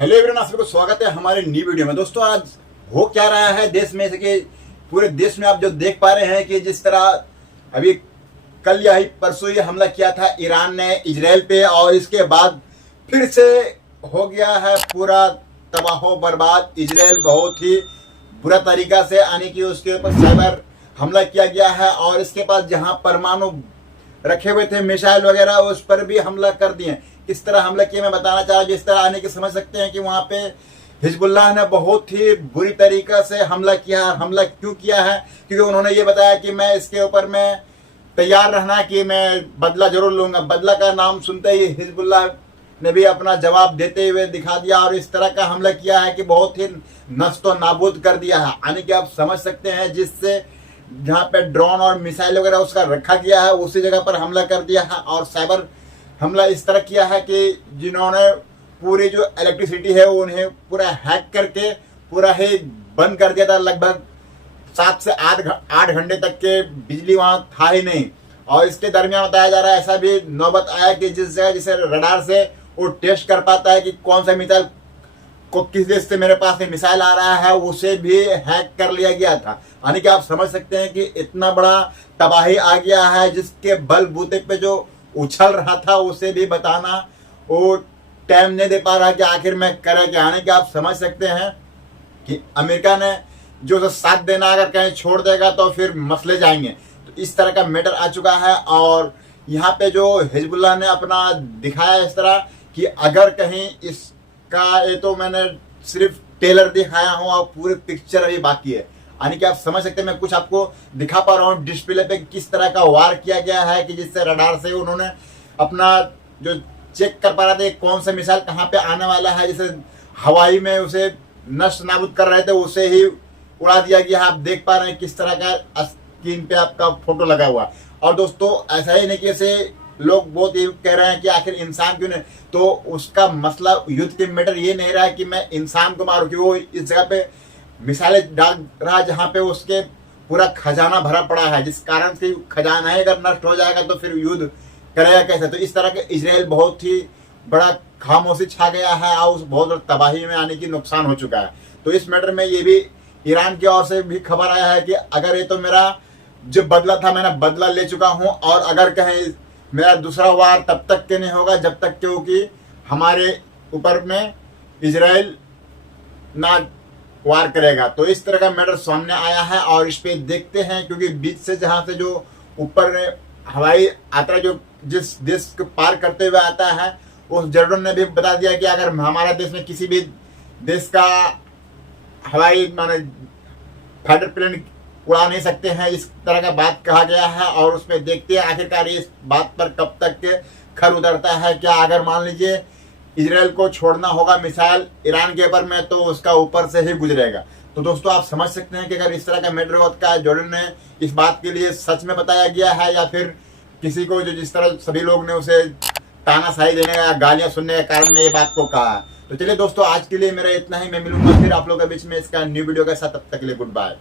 Hello everyone, आप सबको स्वागत है हमारे न्यू वीडियो में। दोस्तों, आज हो क्या रहा है देश में, कि पूरे देश में आप जो देख पा रहे हैं कि जिस तरह अभी कल या परसों ये हमला किया था ईरान ने इजराइल पे, और इसके बाद फिर से हो गया है पूरा तबाह बर्बाद। इजराइल बहुत ही बुरा तरीका से यानी कि उसके ऊपर साइबर हमला किया गया है, और इसके पास जहां परमाणु रखे हुए थे मिसाइल वगैरह उस पर भी हमला कर दिए। किस तरह हमला किया मैं बताना चाह रहा हूं। जिस तरह आने की समझ सकते हैं कि वहां पे हिजबुल्लाह ने बहुत ही बुरी तरीका से हमला किया। हमला क्यों किया है? क्योंकि उन्होंने ये बताया कि मैं इसके ऊपर मैं तैयार रहना कि मैं बदला जरूर लूंगा। बदला का नाम सुनते ही हिजबुल्लाह ने भी अपना जवाब देते हुए दिखा दिया, और इस तरह का हमला किया है कि बहुत ही नष्ट नाबूद कर दिया है। यानी कि आप समझ सकते हैं, जिससे जहाँ पे ड्रोन और मिसाइल वगैरह उसका रखा गया है उसी जगह पर हमला कर दिया है। और साइबर हमला इस तरह किया है कि जिन्होंने पूरी जो इलेक्ट्रिसिटी है उन्हें पूरा हैक करके पूरा ही बंद कर दिया था। लगभग 7 से 8 घंटे तक के बिजली वहां था ही नहीं। और इसके दरमियान बताया जा रहा है ऐसा भी नौबत आया कि जिस जगह जिसे रडार से वो टेस्ट कर पाता है कि कौन सा मिसाइल को किस देश से मेरे पास में मिसाइल आ रहा है, उसे भी हैक कर लिया गया था। यानी कि आप समझ सकते हैं कि इतना बड़ा तबाही आ गया है, जिसके बलबूते पे जो उछल रहा था उसे भी बताना वो टाइम नहीं दे पा रहा कि आखिर में करे क्या। यानी कि आप समझ सकते हैं कि अमेरिका ने जो साथ देना अगर कहीं छोड़ देगा तो फिर मसले जाएंगे। तो इस तरह का मैटर आ चुका है। और यहाँ पे जो हिजबुल्लाह ने अपना दिखाया इस तरह कि अगर कहीं इसका, ये तो मैंने सिर्फ टेलर दिखाया हूँ और पूरी पिक्चर अभी बाकी है। यानी कि आप समझ सकते हैं, मैं कुछ आपको दिखा पा रहा हूँ डिस्प्ले पे किस तरह का वार किया गया है, कि जिससे रडार से उन्होंने अपना जो चेक कर पा रहे थे कौन सा मिसाइल कहाँ पे आने वाला है, जैसे हवाई में उसे नष्ट नाबूद कर रहे थे उसे ही उड़ा दिया गया। आप देख पा रहे हैं किस तरह का स्क्रीन पे आपका फोटो लगा हुआ। और दोस्तों, ऐसा ही नहीं कि ऐसे लोग बहुत ये कह रहे हैं कि आखिर इंसान क्यों नहीं, तो उसका मसला युद्ध के मैटर ये नहीं रहा है कि मैं इंसान को मारूं, क्योंकि वो इस जगह पे मिसाइलें डाल रहा जहाँ पे उसके पूरा खजाना भरा पड़ा है, जिस कारण से खजाना ही अगर नष्ट हो जाएगा तो फिर युद्ध करेगा कैसे। तो इस तरह के इजराइल बहुत ही बड़ा खामोशी छा गया है और उस बहुत बड़ी तबाही में आने की नुकसान हो चुका है। तो इस मैटर में ये भी ईरान की ओर से भी खबर आया है कि अगर ये तो मेरा जो बदला था मैंने बदला ले चुका हूँ, और अगर कहीं मेरा दूसरा वार तब तक के नहीं होगा जब तक क्योंकि हमारे ऊपर में इजराइल ना वार करेगा। तो इस तरह का मैटर सामने आया है, और इस पे देखते हैं क्योंकि बीच से जहां से जो ऊपर हवाई यात्रा जो जिस देश को पार करते हुए आता है, उस जर्डन ने भी बता दिया कि अगर हमारे देश में किसी भी देश का हवाई माने फाइटर प्लेन उड़ा नहीं सकते हैं, इस तरह का बात कहा गया है। और उसमें देखते हैं आखिरकार इस बात पर कब तक के खर उतरता है। क्या अगर मान लीजिए इजराइल को छोड़ना होगा मिसाइल ईरान के ऊपर में, तो उसका ऊपर से ही गुजरेगा। तो दोस्तों, आप समझ सकते हैं कि अगर इस तरह का मैटर होता है, जॉर्डन ने इस बात के लिए सच में बताया गया है, या फिर किसी को जो जिस तरह सभी लोग ने उसे तानाशाही देने या गालियां सुनने के कारण में ये बात को कहा है। तो चलिए दोस्तों, आज के लिए मेरा इतना ही। मैं मिलूंगा फिर आप लोगों के बीच में इसका न्यू वीडियो के साथ। तब तक के लिए गुड बाय।